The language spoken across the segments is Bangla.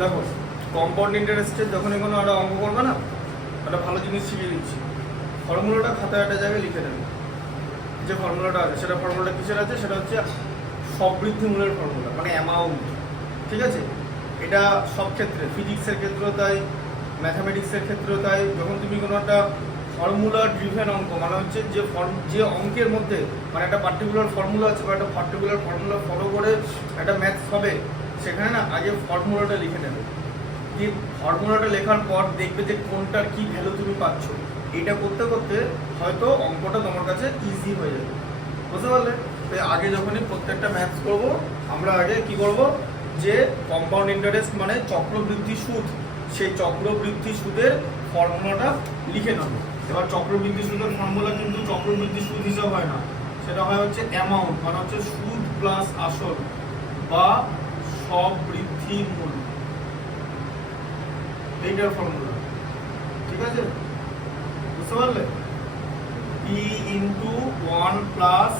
দেখো, কম্পাউন্ড ইন্টারেস্টের যখনই কোনো একটা অঙ্ক করবে না, একটা ভালো জিনিস শিখিয়ে দিচ্ছি। ফর্মুলাটা খাতায় একটা জায়গায় লিখে নেবে। যে ফর্মুলাটা আছে সেটা ফর্মুলাটা কিসের আছে, সেটা হচ্ছে সববৃদ্ধি মূলের ফর্মুলা, মানে অ্যামাউন্ট। ঠিক আছে, এটা সব ক্ষেত্রে, ফিজিক্সের ক্ষেত্রেও তাই, ম্যাথামেটিক্সের ক্ষেত্রেও তাই। যখন তুমি কোনো একটা ফর্মুলা ড্রিভেন অঙ্ক, মানে হচ্ছে যে অঙ্কের মধ্যে মানে একটা পার্টিকুলার ফর্মুলা আছে বা একটা পার্টিকুলার ফর্মুলা ফলো করে একটা ম্যাথস হবে, সেখানে না আগে ফর্মুলাটা লিখে নেবে। যে ফর্মুলাটা লেখার পর দেখবে যে কোনটার কি ভ্যালু তুমি পাচ্ছ। এটা করতে করতে হয়তো অঙ্কটা তোমার কাছে ইজি হয়ে যাবে। বুঝতে পারলে? তো আগে যখনই প্রত্যেকটা ম্যাথস করব, আমরা আগে কি করব, যে কম্পাউন্ড ইন্টারেস্ট মানে চক্রবৃদ্ধি সুদ, সেই চক্রবৃদ্ধি সুদের ফর্মুলাটা লিখে নেব। এবার চক্রবৃদ্ধি সুদের ফর্মুলা কিন্তু চক্রবৃদ্ধি সুদ হিসাব হয় না, সেটা হয় হচ্ছে অ্যামাউন্ট, মানে হচ্ছে সুদ প্লাস আসল বা সববৃদ্ধি মূল, এইটার ফর্মুলা। ঠিক আছে, বুঝতে পারলে? P into 1 plus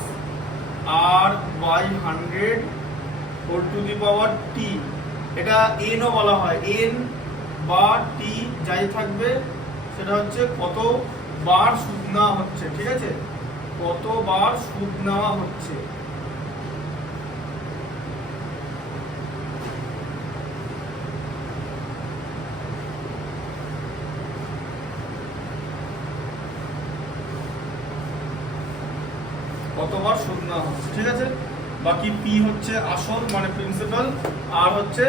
R by 100 whole to the power t. এটা এনও বলা হয়, এন বা টি যাই থাকবে, সেটা হচ্ছে কতবার সুদ নেওয়া হচ্ছে। ঠিক আছে, কতবার সুদ নেওয়া হচ্ছে। কতবার সুদ নেওয়া হচ্ছে। ঠিক আছে, বাকি পি হচ্ছে আসল মানে প্রিন্সিপাল, আর হচ্ছে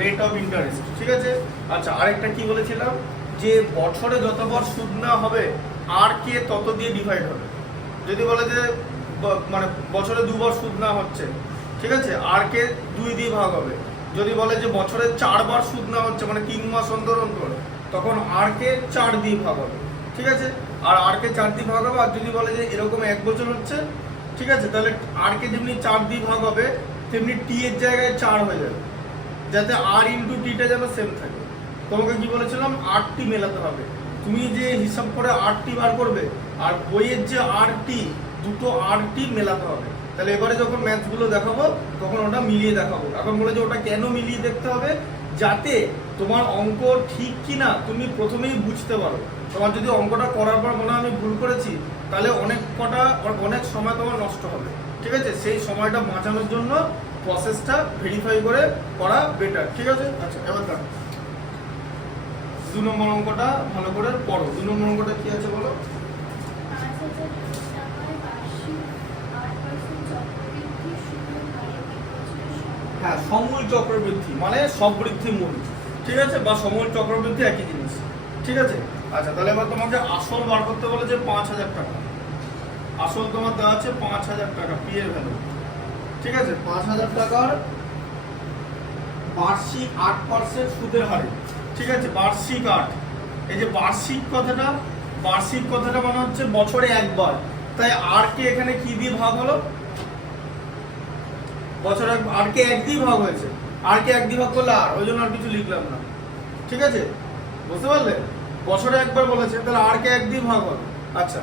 রেট অফ ইন্টারেস্ট। ঠিক আছে, আচ্ছা আরেকটা কি বলেছিলাম, যে বছরে যতবার সুদ নেওয়া হবে আর কে তত দিয়ে ডিভাইড হবে। যদি বলে যে মানে বছরে 2বার সুদ নেওয়া হচ্ছে, ঠিক আছে, আর কে 2 দিয়ে ভাগ হবে। যদি বলে যে বছরে 4বার সুদ নেওয়া হচ্ছে, মানে 3 মাস অন্তর অন্তর, তখন আর কে 4 দিয়ে ভাগ হবে। ঠিক আছে, আর কে 4 দিয়ে ভাগ হবে। আর যদি বলে যে এরকম 1 বছর হচ্ছে, ঠিক আছে, তাহলে আর কে যেমনি 4 দিয়ে ভাগ হবে, তেমনি টি এর জায়গায় 4 হয়ে যাবে, যাতে আর ইন্টু টিটা যেন সেম থাকে। তোমাকে কি বলেছিলাম, 8টি মেলাতে হবে। তুমি যে হিসাব করে 8টি বার করবে, আর বইয়ের যে 8টি, দুটো 8টি মেলাতে হবে। তাহলে এবারে যখন ম্যাথগুলো দেখাবো তখন ওটা মিলিয়ে দেখাবো। এখন বলে যে ওটা কেন মিলিয়ে দেখতে হবে, যাতে তোমার অঙ্ক ঠিক কি না তুমি প্রথমেই বুঝতে পারো। তোমার যদি অঙ্কটা করার পর মনে হয় আমি ভুল করেছি, তাহলে অনেক সময় তোমার নষ্ট হবে। ঠিক আছে, সেই সময়টা বাঁচানোর জন্য প্রসেসটা ভেরিফাই করে করা বেটার। ঠিক আছে, আচ্ছা এবার দেখো 2 নম্বর অঙ্কটা ভালো করে পড়ো। 2 নম্বর অঙ্কটা কি আছে বলো? হ্যাঁ, সমূল চক্রবৃদ্ধি মানে সববৃদ্ধি মূল। ঠিক আছে, বা সমূল চক্রবৃদ্ধি একই জিনিস। ঠিক আছে, আচ্ছা তাহলে এবার তোমাকে আসল বার করতে বলে যে 5,000 টাকা। আসল তোমার দেওয়া আছে 5,000 টাকা, পি এর ভ্যালু। ঠিক আছে, 5,000 টাকার বার্ষিক 8% সুদের হারে। ঠিক আছে, বার্ষিক 8। এই যে বার্ষিক কথাটা মানে হচ্ছে বছরে একবার। তাই আর কে এখানে কি দিয়ে ভাগ হলো, বছরে আর কে 1 দিয়ে ভাগ হয়েছে, আর কে 1 দিয়ে ভাগ করলে আর, ওই জন্য আর কিছু লিখলাম না। ঠিক আছে, বুঝতে পারলে? বছরে একবার বলেছে, তাহলে আর কে 1 দিয়ে ভাগ হবে। আচ্ছা,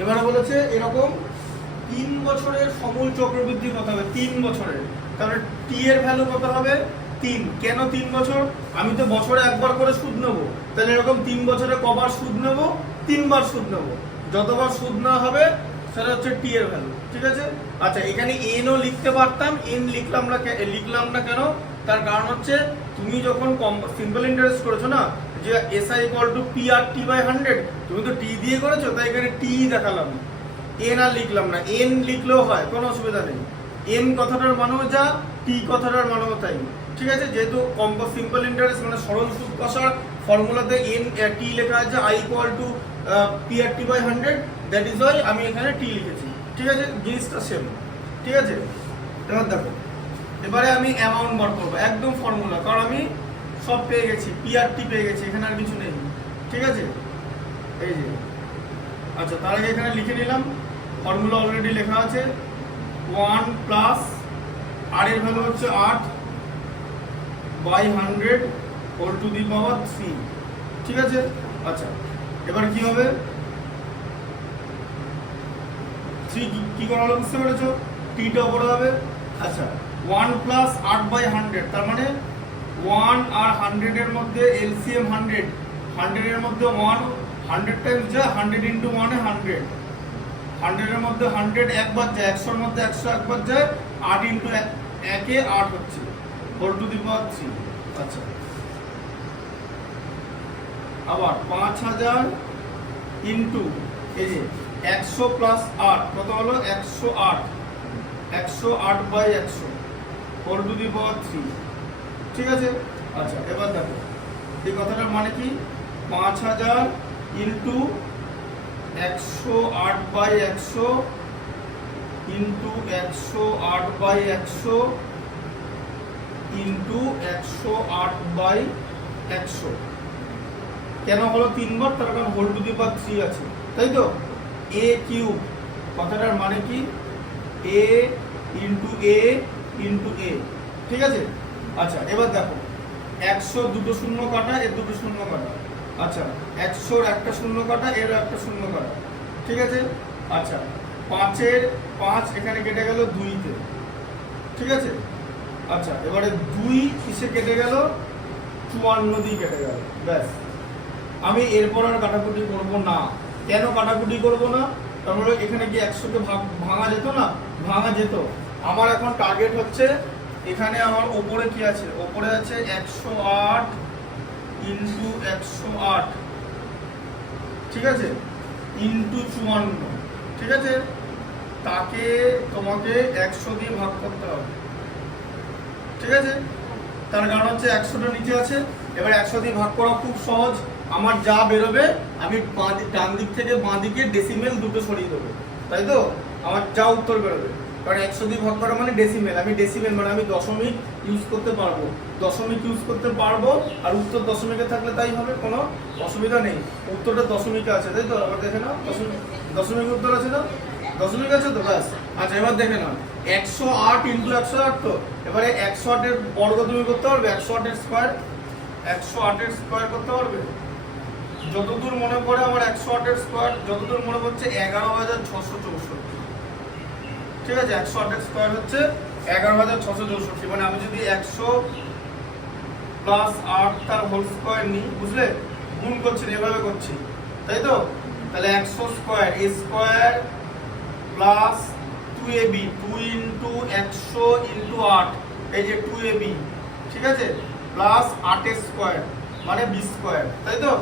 এবারে বলেছে এরকম 3 বছরের সমূল চক্রবৃদ্ধি কত হবে, 3 বছরের। তাহলে টি এর ভ্যালু কত হবে, 3। কেন 3 বছর? আমি তো বছরে একবার করে সুদ নেব, তাহলে এরকম 3 বছরে কবার সুদ নেব, 3 বার সুদ নেব। যতবার সুদ নেওয়া হবে সেটা হচ্ছে টি এর ভ্যালু। ঠিক আছে, আচ্ছা এখানে এনও লিখতে পারতাম, এন লিখলাম না কেন? তার কারণ হচ্ছে তুমি যখন সিম্পল ইন্টারেস্ট করেছো না, যে SI equal to P R T by 100, তুমি তো টি দিয়ে করেছো, তাই এখানে টি দেখালাম, এন আর লিখলাম না। এন লিখলেও হয়, কোনো অসুবিধা নেই। এন কথাটার মানেও যা, টি কথাটার মানেও তাই। ঠিক আছে, যেহেতু সিম্পল ইন্টারেস্ট মানে সরল সুদ কষার ফর্মুলাতে এন টি লেখা আছে, I equal to P R T by 100, that is why আমি এখানে টি লিখেছি। ঠিক আছে, জিনিসটা সেম। ঠিক আছে, এবার দেখো, এবারে আমি অ্যামাউন্ট বার করবো, একদম ফর্মুলা, কারণ আমি সব পেয়ে গেছি, পি আর টি পেয়ে গেছি, এখানে আর কিছু নেই। ঠিক আছে, এই যে আচ্ছা তার আগে এখানে লিখে নিলাম, ফর্মুলা অলরেডি লেখা আছে। 1 প্লাস আর এর ভ্যালু হচ্ছে 8 বাই 100 হোল টু দি পাওয়ার 3। ঠিক আছে, আচ্ছা এবার কি হবে, 3 কি করা হলো বুঝতে পেরেছো, টিটা উপরে হবে। আচ্ছা 1 প্লাস 8 বাই 100, তার মানে 1 আর 100 এর মধ্যে এলসিএম 100, 100 এর মধ্যে 1, 100 টাইমস যায়, 100 ইনটু 1 এ 100, 100 এর মধ্যে 100 একবার যায়, 100 এর মধ্যে 100 একবার যায়, 8 ইনটু 1 এ 8 হচ্ছে, হোল টু দি পাওয়ার 3। আচ্ছা, আবার 5000 ইনটু এই যে 100 প্লাস 8 কত হলো 108, 108 বাই 100 হোল টু দি পাওয়ার 3। ঠিক আছে। আচ্ছা, এবার দেখো এই কথাটার মানে কি, 5000 into 108 by 100 into 108 by 100 into 108 by 100। কেন হলো 3 বার? তার কারণ হোল টু দি পাওয়ার 3 আছে, তাই তো। a কিউব কথাটার মানে কি, a into a into a। ঠিক আছে। আচ্ছা, এবার দেখো 100 দুটো শূন্য কাটা, এর দুটো শূন্য কাটা। আচ্ছা, 100 একটা শূন্য কাটা, এর একটা শূন্য কাটা। ঠিক আছে। আচ্ছা, 5 এর 5 এখানে কেটে গেল 2 তে। ঠিক আছে। আচ্ছা, এবারে 2 কিসে কেটে গেল, 54 দিয়ে কেটে গেল, ব্যাস। আমি এরপর আর কাটাকুটি করব না। কেন কাটাকুটি করব না? তাহলে এখানে কি 100 কে ভাঙা যেত না? ভাঙা যেত। আমার এখন টার্গেট হচ্ছে এখানে আমার ওপরে কি আছে, ওপরে আছে 108 ইনটু 108, ঠিক আছে, ইনটু 54। ঠিক আছে। তাকে তোমাকে 100 দিয়ে ভাগ করতে হবে। ঠিক আছে। তার কারণ হচ্ছে 100টা নিচে আছে। এবার 100 দিয়ে ভাগ করা খুব সহজ। আমার যা বেরোবে আমি ডান দিক থেকে বাঁ দিকে ডেসিমেল দুটো সরিয়ে দেবো, তাই তো। আমার যা উত্তর বেরোবে, কারণ 100 দিয়ে ভাগ করা মানে ডেসিমেল, আমি ডেসিমেল মানে আমি দশমিক ইউজ করতে পারবো, দশমিক ইউজ করতে পারবো। আর উত্তর দশমিকে থাকলে তাই হবে, কোনো অসুবিধা নেই। উত্তরটা দশমিকে আছে, তাই তো। আবার দেখে নাও, দশমিক উত্তর আছে না, দশমিক আছে তো, ব্যাস। আচ্ছা, এবার দেখে নাও 108 ইন্টু 108 তো। এবারে 108 এর বর্গ তুমি করতে পারবে, 108 এর স্কোয়ার, 108 এর স্কোয়ার করতে পারবে। যতদূর মনে পড়ে আমার 108 এর স্কোয়ার যতদূর মনে পড়ছে 11664। ঠিক আছে। 108 এর স্কোয়ার হচ্ছে 11664। মানে আমি যদি 100 প্লাস 8 তার হোল স্কোয়ার নিই, বুঝলে, গুণ করছি এভাবে করছি, তাই তো। তাহলে 100 square a square plus 2ab, 2 into 100 into 8, এই যে 2ab। ঠিক আছে। প্লাস 8 স্কোয়ার মানে b স্কোয়ার, তাই তো।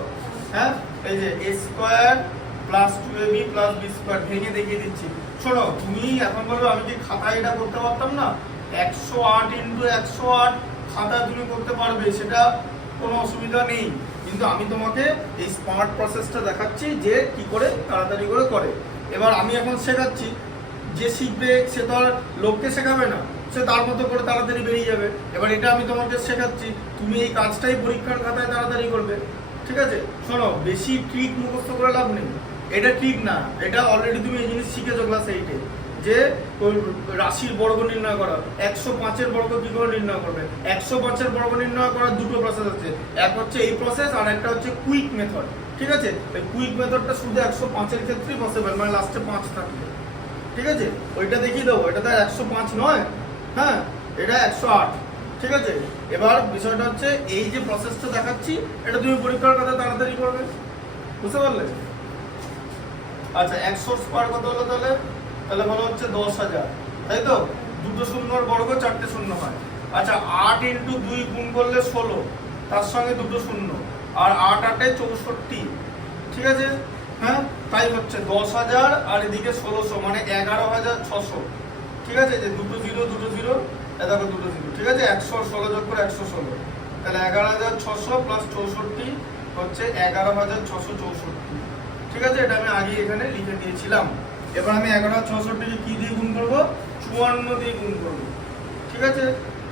হ্যাঁ, এই যে a square plus 2ab plus b square ভেঙে দেখিয়ে দিচ্ছি। শোনো, তুমি এখন বলবে আমি কি খাতায় এটা করতে পারতাম না? 108 ইনটু 108 খাতা তুমি করতে পারবে, সেটা কোনো অসুবিধা নেই। কিন্তু আমি তোমাকে এই স্মার্ট প্রসেসটা দেখাচ্ছি যে কি করে তাড়াতাড়ি করে করে। এবার আমি এখন শেখাচ্ছি, যে শিখবে সে তো আর লোককে শেখাবে না, সে তার মতো করে তাড়াতাড়ি বেরিয়ে যাবে। এবার এটা আমি তোমাকে শেখাচ্ছি, তুমি এই কাজটাই পরীক্ষার খাতায় তাড়াতাড়ি করবে। ঠিক আছে। শোনো, বেশি ট্রিক মুখস্থ করে লাভ নেই, এটা ঠিক না। এটা অলরেডি তুমি এই জিনিস শিখেছো ক্লাস 8-এ, যে রাশির বর্গ নির্ণয় করা। 105 এর বর্গ কি করে নির্ণয় করবে? 105 এর বর্গ নির্ণয় করার দুটো প্রসেস আছে, এক হচ্ছে এই প্রসেস আর একটা হচ্ছে কুইক মেথড। ঠিক আছে। এই কুইক মেথডটা শুধু 105 এর ক্ষেত্রেই পসিবল, মানে লাস্টে 5 থাকবে। ঠিক আছে। ওইটা দেখিয়ে দেবো, এটা তো 105 নয়, হ্যাঁ, এটা 108। ঠিক আছে। এবার বিষয়টা হচ্ছে এই যে প্রসেসটা দেখাচ্ছি, এটা তুমি পরীক্ষার কথা তাড়াতাড়ি করবে, বুঝতে পারলে? আচ্ছা, 100 স্কোয়ার কত হলো তাহলে? তাহলে বলা হচ্ছে 10,000, তাই তো। দুটো শূন্যর বর্গ 4টে শূন্য হয়। আচ্ছা, 8 ইন্টু 2 গুণ করলে 16, তার সঙ্গে দুটো শূন্য, আর 8 8 এ 64। ঠিক আছে। হ্যাঁ, তাই হচ্ছে 10,000 আর এদিকে 1600 মানে 11,600। ঠিক আছে। যে দুটো জিরো দুটো জিরো, দেখো দুটো জিরো। ঠিক আছে। 116 যোগ করে 116, তাহলে 11,600 প্লাস 64 হচ্ছে 11,664। ঠিক আছে। এটা আমি আগে এখানে লিখে দিয়েছিলাম। এবার আমি 11,664 কি দিয়ে গুণ করবো? 54 দিয়ে গুণ করবো। ঠিক আছে।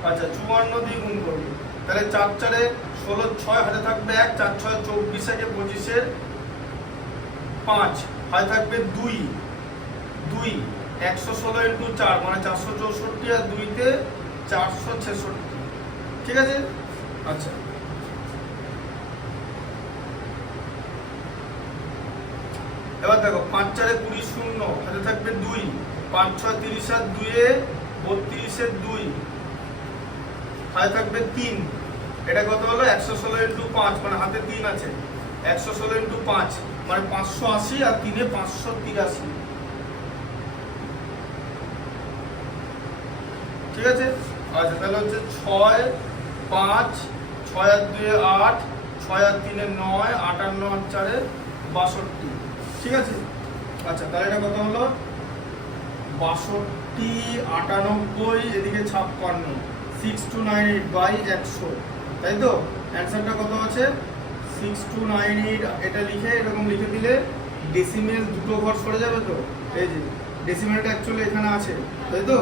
আচ্ছা, 54 দিয়ে গুণ করবো। তাহলে 4 4 16, 6 হাতে থাকবে 1, 4 6 24 একে 25 5 হাতে থাকবে 2 2 116 ইন্টু 4 মানে 464 আর 2 তে 466। ঠিক আছে। আচ্ছা, এবার দেখো 5 4 20 শূন্য হাতে থাকবে 2, 5 6 30 আর 2 এ 32 এর 2 হাতে থাকবে 3, এটা কত হলো 116 ইন্টু 5, মানে হাতে 3 আছে, 116 ইন্টু 5 মানে 580, আর 3 এ 583। ঠিক আছে। আচ্ছা তাহলে হচ্ছে 6 5 6 আর 2 8, 6 আর 3 9, 58 আর 4 62। ঠিক আছে। আচ্ছা তাহলে এটা কত হলো 62 98, এদিকে 56, 6298 বাই 100, তাই তো। অ্যান্সারটা কত আছে 6298। এটা লিখে এরকম লিখে দিলে ডেসিমেল দুটো ঘর সরে যাবে তো, এই যে ডেসিমেলটা অ্যাকচুয়ালি এখানে আছে, তাই তো।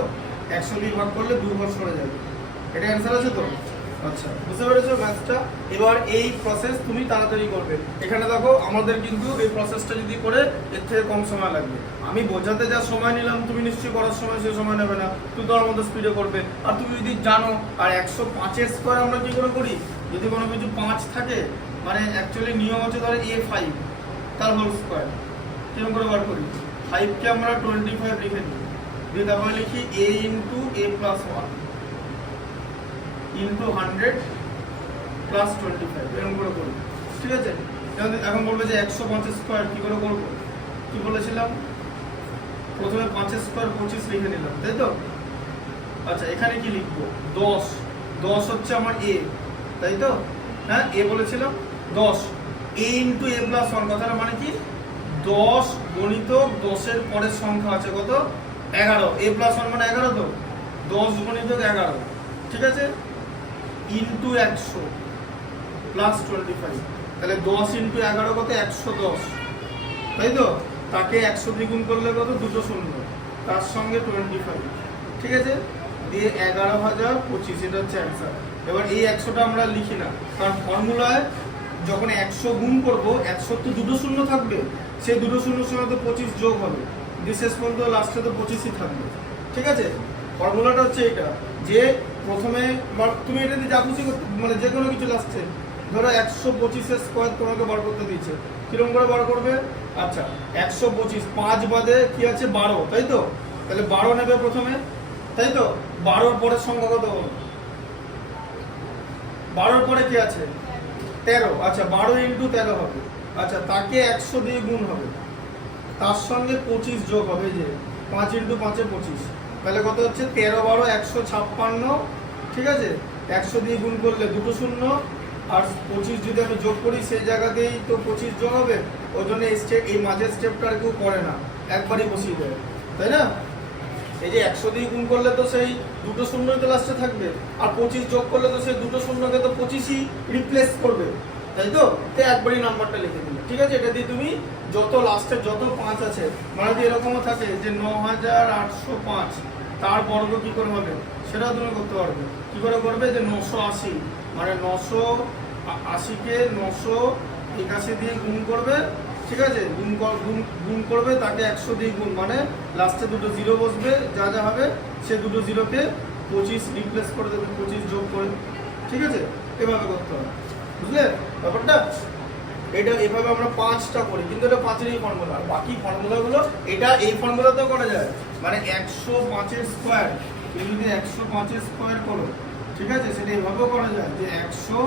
100 দিয়ে ভাগ করলে 2 ঘর সরে যাবে, এটা অ্যান্সার আছে তো। আচ্ছা বুঝতে পেরেছো ম্যাথটা। এবার এই প্রসেস তুমি তাড়াতাড়ি করবে। এখানে দেখো আমাদের কিন্তু এই প্রসেসটা যদি করে এর থেকে কম সময় লাগবে। আমি বোঝাতে যা সময় নিলাম তুমি নিশ্চয়ই করার সময় সে সময় নেবে না, তুমি তোমার মতো স্পিডে করবে। আর তুমি যদি জানো, আর 105 স্কোয়ার আমরা কি করে করি, যদি কোনো কিছু 5 থাকে মানে অ্যাকচুয়ালি নিয়ম হচ্ছে ধরো A5 তার হোল স্কোয়ার, কিরকম করে বার করি, 5কে আমরা 25 লিখে দিই, দিয়ে তারপরে লিখি A into A+1 into 100 plus 25, এরকম করে করবো। ঠিক আছে। এখন বলবে যে 105 স্কোয়ার কি করে করবো, কি বলেছিলাম, প্রথমে 5 স্কোয়ার 25 লিখে নিলাম, তাই তো। আচ্ছা এখানে কি লিখবো, 10, 10 হচ্ছে আমার A, তাই তো। হ্যাঁ A বলেছিলাম 10, A ইন্টু A+1, কথাটা মানে কি 10 গণিতক 10-এর পরের সংখ্যা আছে কত 11, A+1 মানে 11 তো, 10 গণিতক 11। ঠিক আছে। ইন্টু 100 প্লাস 25, তাহলে 10 ইন্টু 11 কত 110, তাই তো। তাকে 100 দ্বিগুণ করলে কত, দুটো শূন্য, তার সঙ্গে 25। ঠিক আছে। দিয়ে 11,025, এটা হচ্ছে অ্যান্সার। এবার এই 100টা আমরা লিখি না, কারণ ফর্মুলায় যখন 100 গুণ করবো 100 তো দুটো শূন্য থাকবে, সেই দুটো শূন্যর সঙ্গে তো 25 যোগ হবে, বিশেষ পর্যন্ত লাস্টে তো 25ই থাকবে। ঠিক আছে। ফর্মুলাটা হচ্ছে এটা, যে প্রথমে তুমি এটা দিয়ে যা খুশি করতে, মানে যে কোনো কিছু লাস্টে ধরো 125 স্কোয়ার তোমাকে বার করতে দিচ্ছে, কিরকম করে বার করবে। আচ্ছা 125, 5 বাদে কি আছে 12, তাই তো। তাহলে 12 নেবে প্রথমে, তাই তো। 12-র পরের সংখ্যা কত হলো, 12-র পরে কি আছে 13। আচ্ছা 12 ইন্টু 13 হবে। আচ্ছা তাকে 100 দিয়ে গুণ হবে, তার সঙ্গে 25 যোগ হবে, যে 5 ইন্টু 5 25, তাহলে কত হচ্ছে 13 12 156। ঠিক আছে। 100 দিয়ে গুণ করলে দুটো শূন্য, আর 25 যদি আমি যোগ করি সেই জায়গাতেই তো 25 যোগ হবে, ওই জন্য এই স্টেপ, এই মাঝের স্টেপটা আর কেউ করে না, একবারই বসিয়ে দেয়, তাই না। এই যে 100 দিয়ে গুণ করলে তো সেই দুটো শূন্যই তো লাস্টে থাকবে, আর 25 যোগ করলে তো সেই দুটো শূন্যকে তো 25ই রিপ্লেস করবে, তাই তো। তো একবারই নাম্বারটা লিখে দিলে। ঠিক আছে। এটা দিয়ে তুমি যত লাস্টে যত 5 আছে, মানে যদি এরকমও থাকে যে 9805, তার বর্গ কি করে হবে সেটাও তুমি করতে পারবে। কি করে করবে, যে 980, মানে 980-কে 981 দিয়ে গুণ করবে। ঠিক আছে। গুণ করবে, তাকে 100 দিয়ে গুণ, মানে লাস্টে দুটো জিরো বসবে, যা যা হবে সে দুটো জিরোকে 25 রিপ্লেস করে দেবে, 25 যোগ করে। ঠিক আছে। এভাবে করতে হবে, বুঝলে ব্যাপারটা। এটা এভাবে আমরা 5টা করি, কিন্তু এটা 5-এরই ফর্মুলা। আর বাকি ফর্মুলাগুলো এটা এই ফর্মুলাতেও করা যায়, মানে 105 স্কোয়ার, তুমি যদি 105 স্কোয়ার করো, ঠিক আছে, সেটা এভাবেও করা যায়, যে 100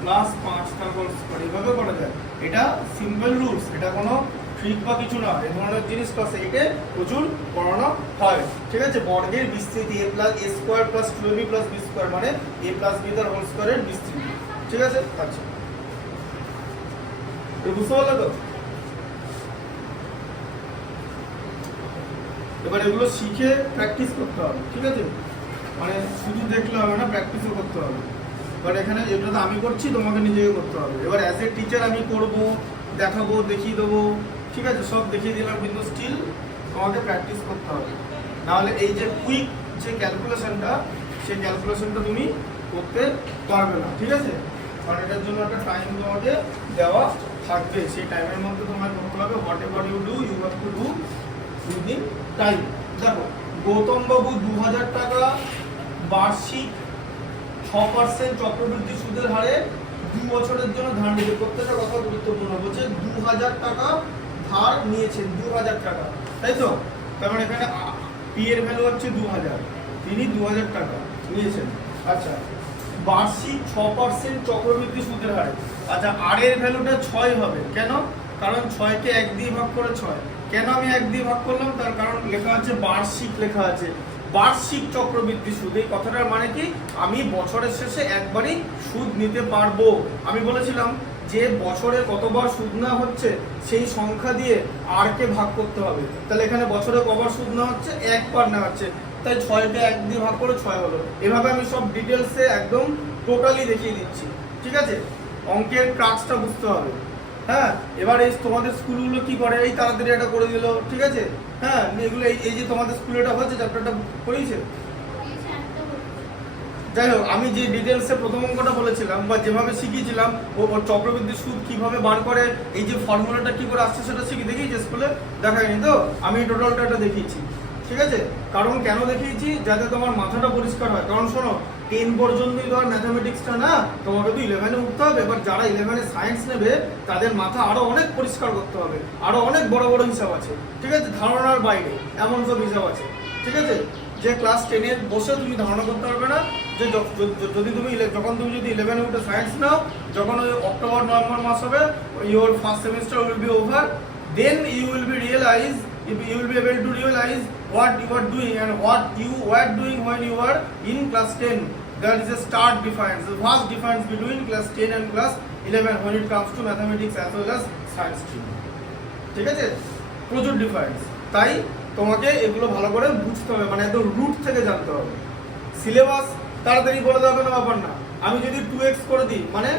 প্লাস 5 তার হোল স্কোয়ার, এভাবে করা যায়। এটা সিম্পল রুলস, এটা কোনো ট্রিক বা কিছু না, এই ধরনের জিনিস ক্লাসে এটা প্রচুর পড়ানো হয়। ঠিক আছে। বর্গের বিস্তৃতি a plus a square plus 2ab plus b square, মানে a প্লাস b তার হোল স্কোয়ারের বিস্তৃতি। ঠিক আছে। আচ্ছা বুঝতে পারলে তো। এবার এগুলো শিখে প্র্যাকটিস করতে হবে। ঠিক আছে। মানে শুধু দেখলে হবে না, প্র্যাকটিসও করতে হবে। বাট এখানে এটা তো আমি করছি, তোমাকে নিজেকে করতে হবে। এবার অ্যাজ এ টিচার আমি করব, দেখাবো, দেখিয়ে দেবো, ঠিক আছে, সব দেখিয়ে দিলাম, কিন্তু স্টিল তোমাকে প্র্যাকটিস করতে হবে, নাহলে এই যে কুইক যে ক্যালকুলেশনটা, সেই ক্যালকুলেশনটা তুমি করতে পারবে না। ঠিক আছে। কারণ এটার জন্য একটা টাইম তোমাকে দেওয়া থাকবে, সেই টাইমের মধ্যে তোমার করতে হবে। Whatever you do, you have to do within time. দেখো গৌতম বাবু 2000 টাকা বার্ষিক 6% চক্রবৃদ্ধি সুদের হারে 2 বছরের জন্য ধার নিয়েছে। প্রত্যেকটা কথা গুরুত্বপূর্ণ, বলছে 2000 টাকা ধার নিয়েছেন, 2000 টাকা, তাই তো। তার মানে এখানে পি এর ভ্যালু হচ্ছে 2000, তিনি 2000 টাকা নিয়েছেন। আচ্ছা বার্ষিক 6% চক্রবৃদ্ধি সুদের হারে। আচ্ছা, আর এর ভ্যালুটা 6 হবে কেন? কারণ 6 কে 1 দিয়ে ভাগ করে 6। কেন আমি 1 দিয়ে ভাগ করলাম? তার কারণ লেখা আছে বার্ষিক, লেখা আছে বার্ষিক চক্রবৃদ্ধি সুদ। এই কথাটার মানে কি, আমি বছরের শেষে একবারই সুদ নিতে পারবো। আমি বলেছিলাম যে বছরে কতবার সুদ না হচ্ছে সেই সংখ্যা দিয়ে আর কে ভাগ করতে হবে। তাহলে এখানে বছরে কবার সুদ না হচ্ছে? একবার না হচ্ছে, তাই 6 কে 1 দিয়ে ভাগ করে 6 হলো। এভাবে আমি সব ডিটেলসে একদম টোটালি দেখিয়ে দিচ্ছি, ঠিক আছে? অঙ্কের ক্রাক্সটা বুঝতে হবে। হ্যাঁ, এবার এই তোমাদের স্কুলগুলো কি করে, এই তাড়াতাড়ি এটা করে দিল, ঠিক আছে? হ্যাঁ, এগুলো এই যে তোমাদের স্কুলে এটা হচ্ছে, চ্যাপ্টারটা করিয়েছে। যাই হোক, আমি যে ডিটেলসে প্রথম অঙ্কটা বলেছিলাম বা যেভাবে শিখিয়েছিলাম ও চক্রবৃদ্ধি সুদ কিভাবে বার করে, এই যে ফর্মুলাটা কি করে আসছে সেটা শিখে দেখিয়েছি স্কুলে, দেখায়নি তো? আমি টোটালটা এটা দেখিয়েছি, ঠিক আছে? কারণ কেন দেখিয়েছি? যাতে তোমার মাথাটা পরিষ্কার হয়। কারণ শোনো, 10 পর্যন্তই ধর ম্যাথামেটিক্সটা না, তোমাকে তো 11-এ উঠতে হবে। এবার যারা 11-এ সায়েন্স নেবে তাদের মাথা আরো অনেক পরিষ্কার করতে হবে, আরো অনেক বড় বড় হিসাব আছে, ঠিক আছে? ধারণার বাইরে এমন সব হিসাব আছে, ঠিক আছে? যে ক্লাস 10-এ বসে তুমি ধারণা করতে পারবে না। যে যদি তুমি যখন তুমি যদি 11-এ উঠে সায়েন্স নাও, যখন ওই অক্টোবর নভেম্বর মাস হবে, your first semester will be over, then you will be realize, you will be able to realize what you are doing and what you were doing when you were in class 10. There is a stark difference, the vast difference between class 10 and class 11 when it comes to mathematics as well as science stream. ঠিক আছে? প্রচুর ডিফারেন্স। তাই তোমাকে এগুলো ভালো করে বুঝতে হবে, মানে একদম রুট থেকে জানতে হবে। সিলেবাস তাড়াতাড়ি বলে দেওয়া কোনো ব্যাপার না। আমি যদি 2x করে দিই, মানে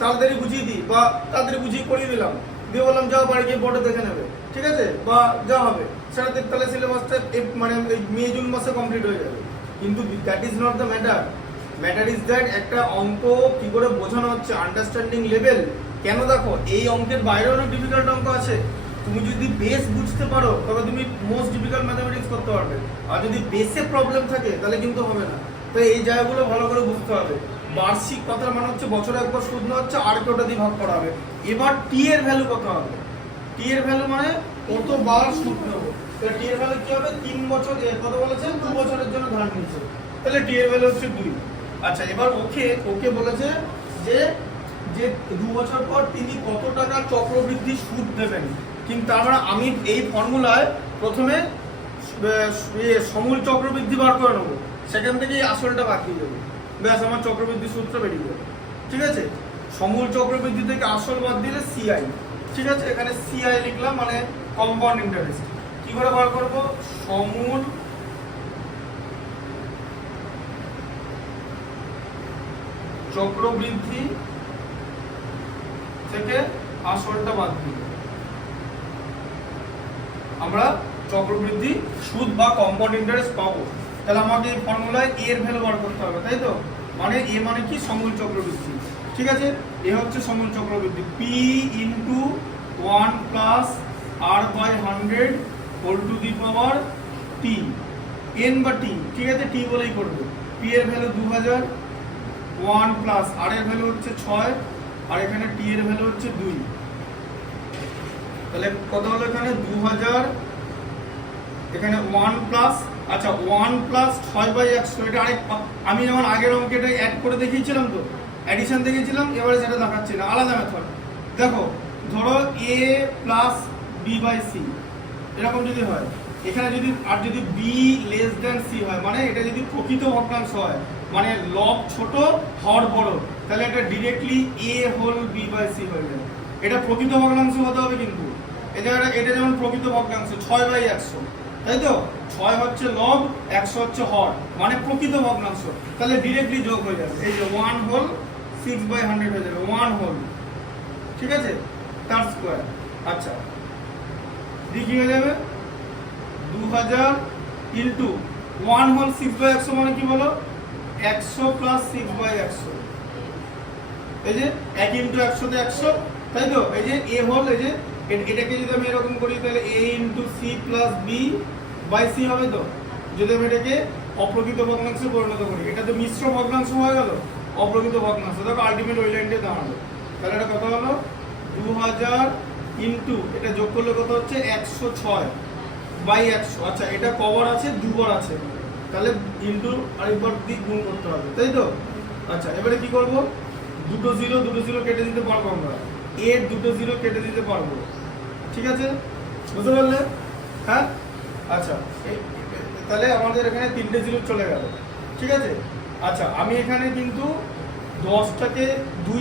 তাড়াতাড়ি বুঝিয়ে দিই বা তাড়াতাড়ি বুঝিয়ে করিয়ে দিলাম, দিয়ে বললাম যাও বাড়ি গিয়ে বোর্ডে দেখে নেবে, ঠিক আছে? বা যা হবে সেটা, তাহলে সিলেবাসটা মানে মে জুন মাসে কমপ্লিট হয়ে যাবে। কিন্তু that is not the matter. Matter is that একটা অঙ্ক কি করে বোঝানো হচ্ছে, আন্ডারস্ট্যান্ডিং লেভেল। কেন? দেখো, এই অঙ্কের বাইরে অনেক ডিফিকাল্ট অঙ্ক আছে। তুমি যদি বেস বুঝতে পারো তবে তুমি মোস্ট ডিফিকাল্ট ম্যাথামেটিক্স করতে পারবে। আর যদি বেসে প্রবলেম থাকে তাহলে কিন্তু হবে না। তো এই জায়গাগুলো ভালো করে বুঝতে হবে। বার্ষিক কথার মানে হচ্ছে বছরে একবার সুদ না হচ্ছে, আর ওটা দিয়ে ভাগ করা হবে। এবার টি এর ভ্যালু কত হবে? টি এর ভ্যালু মানে কতবার সুদ নেবো। তাহলে টি এর ভ্যালু কি হবে? 3 বছর, কত বলেছে? 2 বছরের জন্য ধার নিচ্ছে, তাহলে টি এর ভ্যালু হচ্ছে 2। আচ্ছা, এবার ওকে বলেছে যে 2 বছর পর তিনি কত টাকা চক্রবৃদ্ধি সুদ দেবেন। কিন্তু আমরা আমি এই ফর্মুলায় প্রথমে সমূল চক্রবৃদ্ধি বার করে নেবো, সেখান থেকে আসলটা বাদ দিয়ে দেবো, ব্যাস আমার চক্রবৃদ্ধি সূত্র বেরিয়ে যাবে, ঠিক আছে? সমূল চক্রবৃদ্ধি থেকে আসল বাদ দিলে সিআই, ঠিক আছে? এখানে সিআই লিখলাম, মানে কম্পাউন্ড ইন্টারেস্ট। কি করে বার করব? সমূল চক্রবৃদ্ধি থেকে আসলটা বাদ দিই, আমরা চক্রবৃদ্ধি সুদ বা কম্পাউন্ড ইন্টারেস্ট পাবো। তাহলে আমাকে এই ফর্মুলায় এর ভ্যালু বার করতে হবে, তাই তো? মানে এ মানে কি? সমূল চক্রবৃদ্ধি, ঠিক আছে? এ হচ্ছে সমূল চক্রবৃদ্ধি, P into 1 plus R by 100 whole to the power T, N বা টি, ঠিক আছে? টি বলেই করবে। পি এর ভ্যালু 2000, 1 প্লাস আর এর ভ্যালু হচ্ছে 6, আর এখানে টি এর ভ্যালু হচ্ছে 2। তাহলে কত হলো? এখানে 2000, এখানে 1 প্লাস, আচ্ছা 1 প্লাস 6/100। এটা আরেক, আমি যেমন আগের অঙ্কে এটা অ্যাড করে দেখিয়েছিলাম, তো অ্যাডিশন দেখিয়েছিলাম, এবারে সেটা দেখাচ্ছি না, আলাদা মেথড। দেখো, ধরো a plus B by C, এরকম যদি হয়, এখানে যদি বি লেস দেন সি হয়, মানে এটা যদি প্রকৃত ভগ্নাংশ হয়, মানে লব ছোট হর বড়, তাহলে এটা directly a whole B by C হয়ে যাবে। এটা প্রকৃত ভগ্নাংশ হতে হবে, কিন্তু এটা যেমন প্রকৃত ভগ্নাংশ 6/100, তাই তো? 6 হচ্ছে লব, 100 হচ্ছে হর, মানে প্রকৃত ভগ্নাংশ। তাহলে ডিরেক্টলি যোগ হয়ে যাবে, এই যে 1 হোল 6/100 হয়ে যাবে, 1 হোল, ঠিক আছে? তার স্কয়ার। আচ্ছা, দি কি হয়ে যাবে? 2000 ইন্টু 1 হোল 6/100 মানে কি বলো? 100 প্লাস 6/100, এই যে 1 ইন্টু 100 তে 100, তাই তো? এই যে a হোল, এই যে এটাকে যদি আমি এরকম করি তাহলে a into C plus B by C হবে। তো যদি আমি এটাকে অপ্রকৃত ভগ্নাংশে পরিণত করি, এটা তো মিশ্র ভগ্নাংশ হয়ে গেল, অপ্রকৃত ভগ্নাংশ। দেখো আলটিমেট ওই লাইনটা দাঁড়ালো। তাহলে এটা কত হলো? 2000 ইন্টু, এটা যোগ করলে কত হচ্ছে? 106/100। আচ্ছা, এটা কবার আছে? দুবার আছে, তাহলে ইন্টু আরেকবার দিয়ে গুণ করতে হবে, তাই তো? আচ্ছা এবারে কি করব, দুটো জিরো কেটে দিতে পারবো আমরা, এর দুটো জিরো কেটে দিতে পারবো, ঠিক আছে, বুঝতে পারলে? হ্যাঁ আচ্ছা তাহলে আমাদের এখানে তিনটে জিরো চলে গেল, ঠিক আছে। আচ্ছা আমি এখানে কিন্তু 10টাকে 2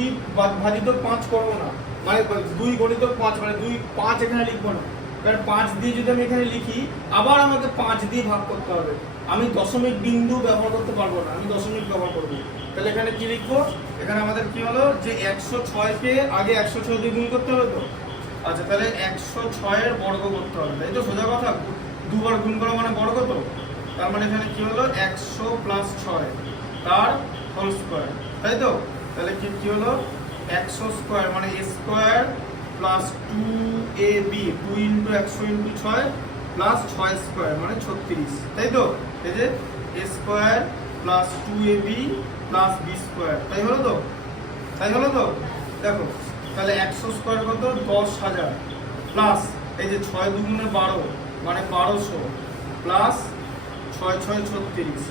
ভাজিত 5 করবো না, মানে 2 গণিত 5, মানে 2 5 এখানে লিখবো না, কারণ 5 দিয়ে যদি আমি এখানে লিখি আবার আমাকে 5 দিয়ে ভাগ করতে হবে, আমি দশমিক বিন্দু ব্যবহার করতে পারবো না, আমি দশমিক ব্যবহার করবো। তাহলে এখানে কি লিখবো, এখানে আমাদের কি হলো যে 106কে আগে 106 দিয়ে গুণ করতে হবে তো, আচ্ছা তাহলে 106 এর বর্গ করতে হবে, তাই তো, সোজা কথা, দুবার গুণ করা মানে বর্গ তো, তার মানে এখানে কি হলো 100 + 6 তার হোল স্কয়ার, তাই তো। তাহলে কি হলো 100 স্কয়ার মানে a square plus 2ab, 2 × 100 × 6 plus 6 square মানে 36, তাই তো। এই যে a square plus 2ab plus b square, তাই হলো তো, তাই হলো তো। দেখো তাহলে 100 স্কয়ার কত, 10,000 প্লাস এই যে 6 × 2 = 12 মানে 1200 প্লাস 6 × 6 = 36,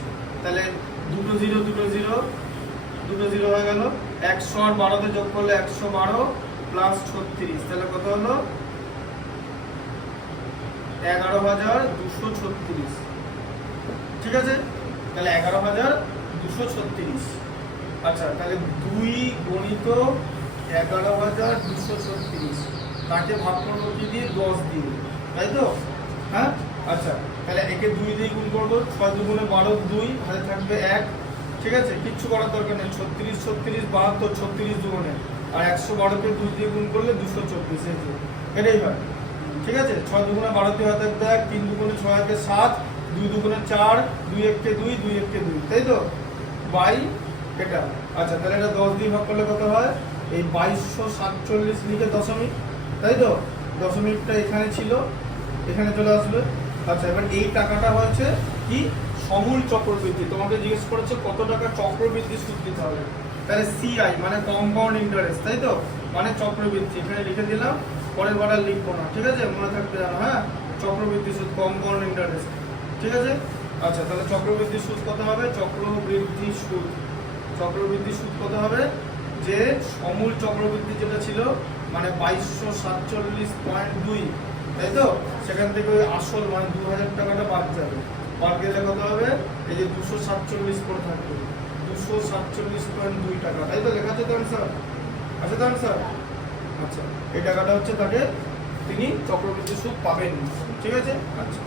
তাহলে দুটো জিরো হয়ে গেল, 100 আর 12 যোগ করলে 112 প্লাস 36, তাহলে কত হলো 11,236, ঠিক আছে, তাহলে 11,236। আচ্ছা তাহলে 2 গণিত 11,236 তাকে ভাগ করবো কি দিয়ে, 10 দিয়ে, তাই তো। হ্যাঁ আচ্ছা তাহলে একে 2 দিয়ে গুণ করবো, 6 × 2 = 12, 2 হাতে থাকবে 1, ঠিক আছে, কিচ্ছু করার দরকার নেই, 36 36 72, 36 দুগুণে, আর 112কে 2 দিয়ে গুণ করলে 224, এটাই হয়, ঠিক আছে। 6 × 2 = 12, 2 হাতে থাকবে 1, 3 × 2 = 6, 7, 2 × 2 = 4, 2 × 1 = 2, 2 × 1 = 2, তাই তো, বাই এটা। আচ্ছা তাহলে এটা 10 দিয়ে ভাগ করলে কত হয়, এই 2247 লিখে দশমিক, তাই তো, দশমিকটা এখানে ছিল, এখানে চলে আসবে। আচ্ছা এবার এই টাকাটা হচ্ছে কি, সমূল চক্রবৃদ্ধি, তোমাকে জিজ্ঞেস করেছে কত টাকা চক্রবৃদ্ধি সুদ দিতে হবে, তাহলে সিআই মানে কম্পাউন্ড ইন্টারেস্ট, তাই তো, মানে চক্রবৃদ্ধি, এখানে লিখে দিলাম, পরের বার আর লিখবো না, ঠিক আছে, মনে থাকবে জানো, হ্যাঁ, চক্রবৃদ্ধি সুদ কম্পাউন্ড ইন্টারেস্ট, ঠিক আছে। আচ্ছা তাহলে চক্রবৃদ্ধি সুদ কত হবে, চক্রবৃদ্ধি সুদ কত হবে, যে সমূল চক্রবৃদ্ধি যেটা ছিল মানে 2247.2, তাই তো, সেখান থেকে ওই আসল মানে 2000 টাকাটা বাদ যাবে, বাদ গেলে কত হবে, এই যে 247 করে থাকবে, 247.2 টাকা, তাই তো, লেখা আছে তো স্যার, আছে তো স্যার। আচ্ছা এই টাকাটা হচ্ছে তাকে, তিনি চক্রবৃদ্ধি সুদ পাবেন, ঠিক আছে। আচ্ছা